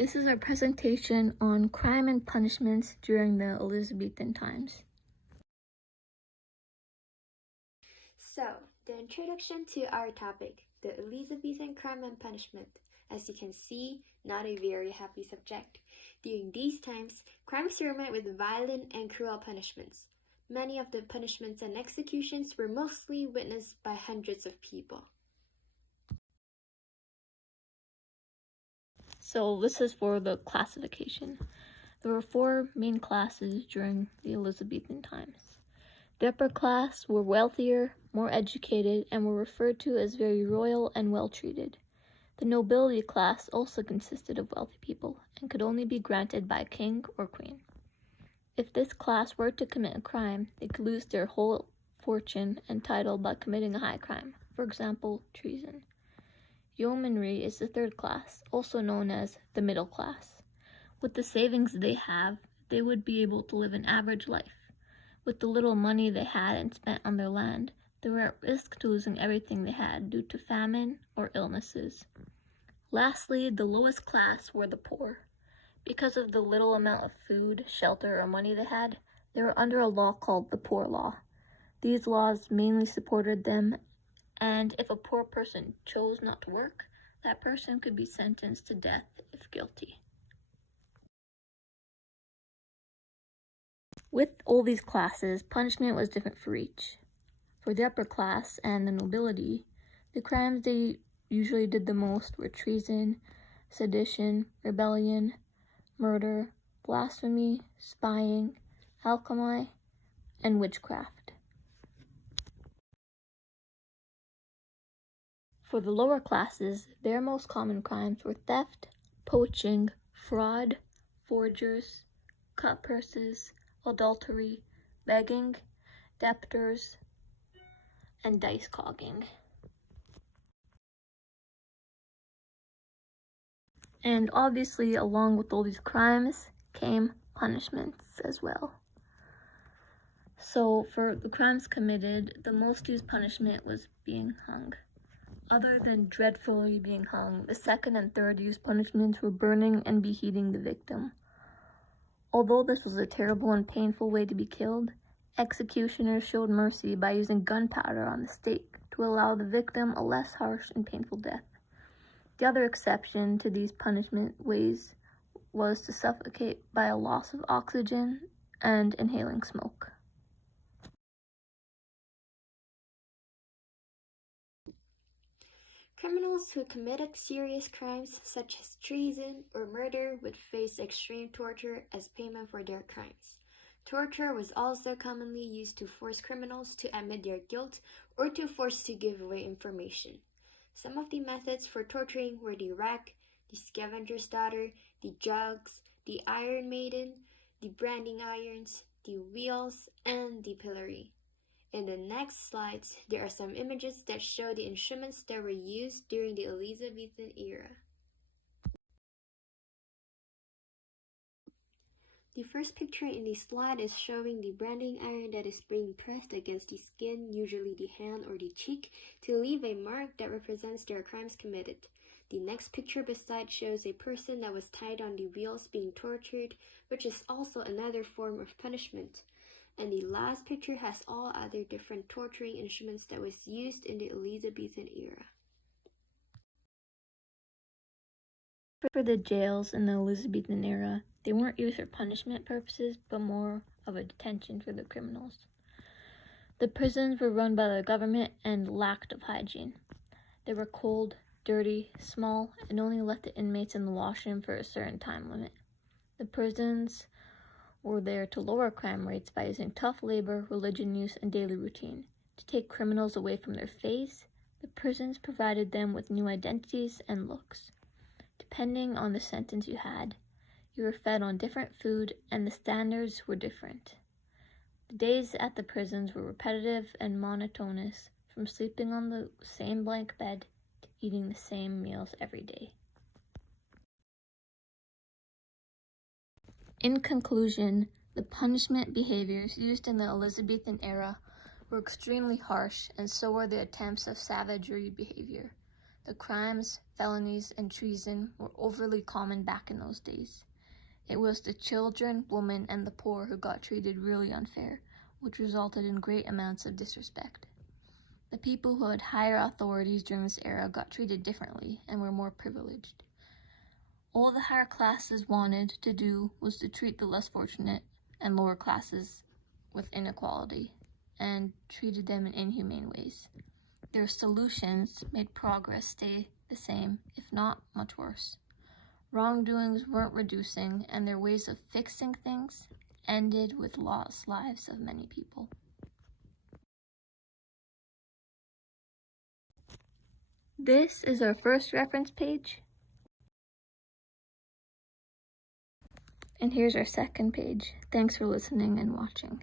This is our presentation on crime and punishments during the Elizabethan times. So, the introduction to our topic, the Elizabethan crime and punishment. As you can see, not a very happy subject. During these times, crimes were met with violent and cruel punishments. Many of the punishments and executions were mostly witnessed by hundreds of people. So this is for the classification. There were 4 main classes during the Elizabethan times. The upper class were wealthier, more educated, and were referred to as very royal and well-treated. The nobility class also consisted of wealthy people and could only be granted by a king or queen. If this class were to commit a crime, they could lose their whole fortune and title by committing a high crime, for example, treason. Yeomanry is the 3rd class, also known as the middle class. With the savings they have, they would be able to live an average life. With the little money they had and spent on their land, they were at risk to losing everything they had due to famine or illnesses. Lastly, the lowest class were the poor. Because of the little amount of food, shelter, or money they had, they were under a law called the Poor Law. These laws mainly supported them, and if a poor person chose not to work, that person could be sentenced to death if guilty. With all these classes, punishment was different for each. For the upper class and the nobility, the crimes they usually did the most were treason, sedition, rebellion, murder, blasphemy, spying, alchemy, and witchcraft. For the lower classes, their most common crimes were theft, poaching, fraud, forgers, cut purses, adultery, begging, debtors, and dice cogging. And obviously, along with all these crimes came punishments as well. So for the crimes committed, the most used punishment was being hung. Other than dreadfully being hung, the 2nd and 3rd used punishments were burning and beheading the victim. Although this was a terrible and painful way to be killed, executioners showed mercy by using gunpowder on the stake to allow the victim a less harsh and painful death. The other exception to these punishment ways was to suffocate by a loss of oxygen and inhaling smoke. Criminals who committed serious crimes such as treason or murder would face extreme torture as payment for their crimes. Torture was also commonly used to force criminals to admit their guilt or to force to give away information. Some of the methods for torturing were the rack, the scavenger's daughter, the jugs, the iron maiden, the branding irons, the wheels, and the pillory. In the next slides, there are some images that show the instruments that were used during the Elizabethan era. The first picture in the slide is showing the branding iron that is being pressed against the skin, usually the hand or the cheek, to leave a mark that represents their crimes committed. The next picture beside shows a person that was tied on the wheels being tortured, which is also another form of punishment. And the last picture has all other different torturing instruments that was used in the Elizabethan era. For the jails in the Elizabethan era, they weren't used for punishment purposes, but more of a detention for the criminals. The prisons were run by the government and lacked of hygiene. They were cold, dirty, small, and only let the inmates in the washroom for a certain time limit. The prisons were there to lower crime rates by using tough labor, religion use, and daily routine. To take criminals away from their faith, the prisons provided them with new identities and looks. Depending on the sentence you had, you were fed on different food, and the standards were different. The days at the prisons were repetitive and monotonous, from sleeping on the same blank bed to eating the same meals every day. In conclusion, the punishment behaviors used in the Elizabethan era were extremely harsh, and so were the attempts of savagery behavior. The crimes, felonies, and treason were overly common back in those days. It was the children, women, and the poor who got treated really unfair, which resulted in great amounts of disrespect. The people who had higher authorities during this era got treated differently and were more privileged. All the higher classes wanted to do was to treat the less fortunate and lower classes with inequality and treated them in inhumane ways. Their solutions made progress stay the same, if not much worse. Wrongdoings weren't reducing, and their ways of fixing things ended with lost lives of many people. This is our first reference page. And here's our second page. Thanks for listening and watching.